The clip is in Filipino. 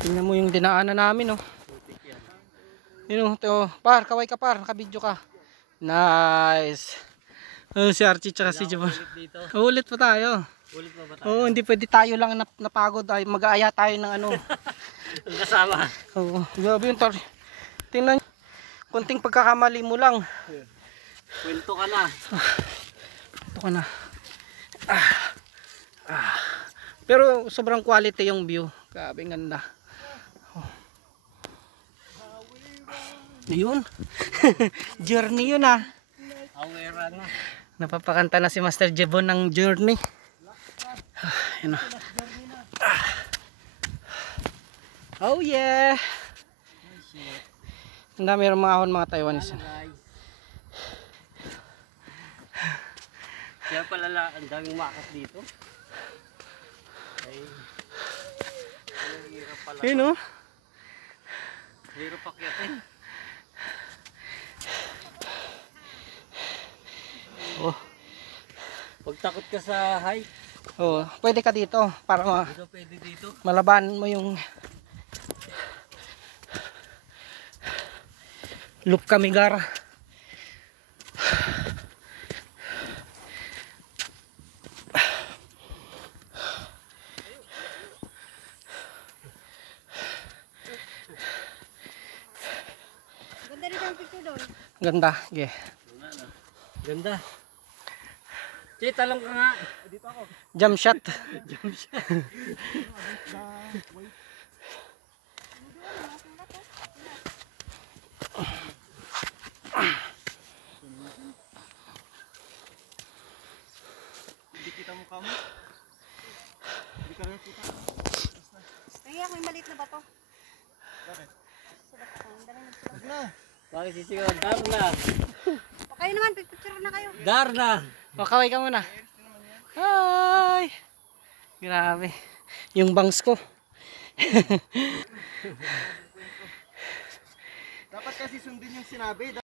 Tingnan mo yung dinaanan namin, oh. Yun, oh. Par, kaway ka par, nakabidyo ka. Nice. Si Archie tsaka si Jabon. Ulit pa tayo. Ulit pa ba tayo? Oo, hindi pwede tayo lang napagod. Mag-aaya tayo ng ano. Ang kasama. Oo, grabe yun, tar. Tingnan, konting pagkakamali mo lang. Kwento ka na. Ito ka na. Pero sobrang quality yung view. Grabe ganda. Oh. Yun. Journey yun ah. Awera na. Napapakanta na si Master Jebon ng Journey. Yun ah. Oh yeah. Ang dami rin mga ahon mga Taiwanese. Kaya pala ang daming makas dito. Ay, hirap pala. Yun oh. Hirap pakyatin. Oh. Pag takot ka sa high, Oh, pwede ka dito para dito pwede dito. malaban mo yung Loop Kamigar. Ganda rin ang picture doon. Ganda, yeah. Ganda. Che, talong ka nga. Dito ako. Jump shot. Jump shot. Hindi kita mukha mo. Hindi ka rin kita. Kaya may maliit na bato. Bakit? Sa bato ko. Ang dami ng Bakit sisigaw? Darna! kayo naman, picture na kayo. Darna! Makaway ka muna. Hi! Grabe. Yung bangs ko. Dapat kasi sundin yung sinabi.